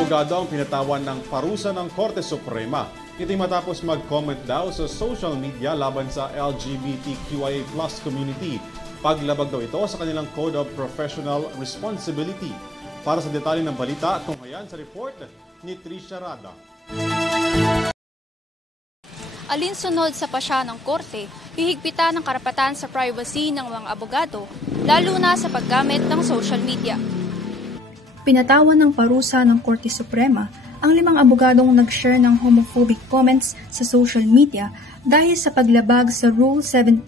abogado ang pinatawan ng parusa ng Korte Suprema. Ito'y matapos mag-comment daw sa social media laban sa LGBTQIA+ community. Paglabag daw ito sa kanilang Code of Professional Responsibility. Para sa detalye ng balita, tunghayan sa report ni Trisha Rada. Alinsunod sa pasya ng korte, hihigpitan ang karapatan sa privacy ng mga abogado, lalo na sa paggamit ng social media. Pinatawan ng parusa ng Korte Suprema ang 5 abogadong nag-share ng homophobic comments sa social media dahil sa paglabag sa Rule 7.03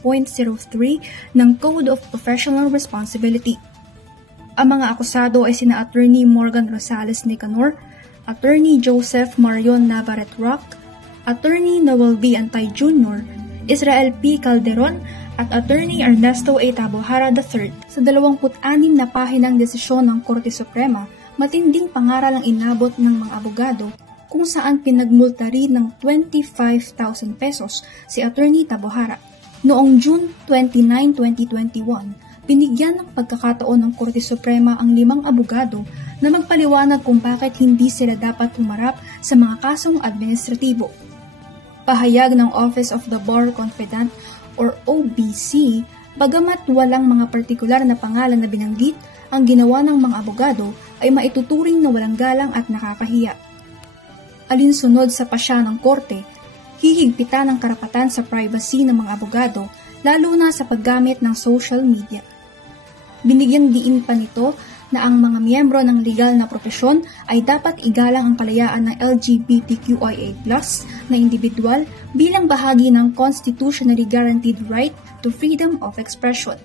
ng Code of Professional Responsibility. Ang mga akusado ay sina Attorney Morgan Rosales Nicanor, Attorney Joseph Marion Navarrete Rock, Attorney Noel V. Antay Jr., Israel P. Calderon at Attorney Ernesto A. Tabohara III. Sa 26 na pahinang desisyon ng Korte Suprema, matinding pangaral ang inabot ng mga abogado kung saan pinagmulta rin ng 25,000 pesos si Attorney Tabohara. Noong June 29, 2021, binigyan ng pagkakataon ng Korte Suprema ang 5 abogado na magpaliwanag kung bakit hindi sila dapat humarap sa mga kasong administratibo. Pahayag ng Office of the Bar Confidant or OBC, bagamat walang mga partikular na pangalan na binanggit, ang ginawa ng mga abogado ay maituturing na walang galang at nakakahiya. Alinsunod sa pasya ng korte, hihigpitan ang karapatan sa privacy ng mga abogado, lalo na sa paggamit ng social media. Binigyan diin pa nito na ang mga miyembro ng legal na propesyon ay dapat igalang ang kalayaan ng LGBTQIA+ na individual bilang bahagi ng constitutionally guaranteed right to freedom of expression.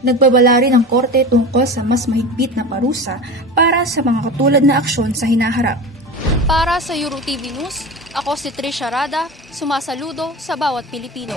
Nagbabala rin ang korte tungkol sa mas mahigpit na parusa para sa mga katulad na aksyon sa hinaharap. Para sa EuroTV News, ako si Trisha Rada, sumasaludo sa bawat Pilipino.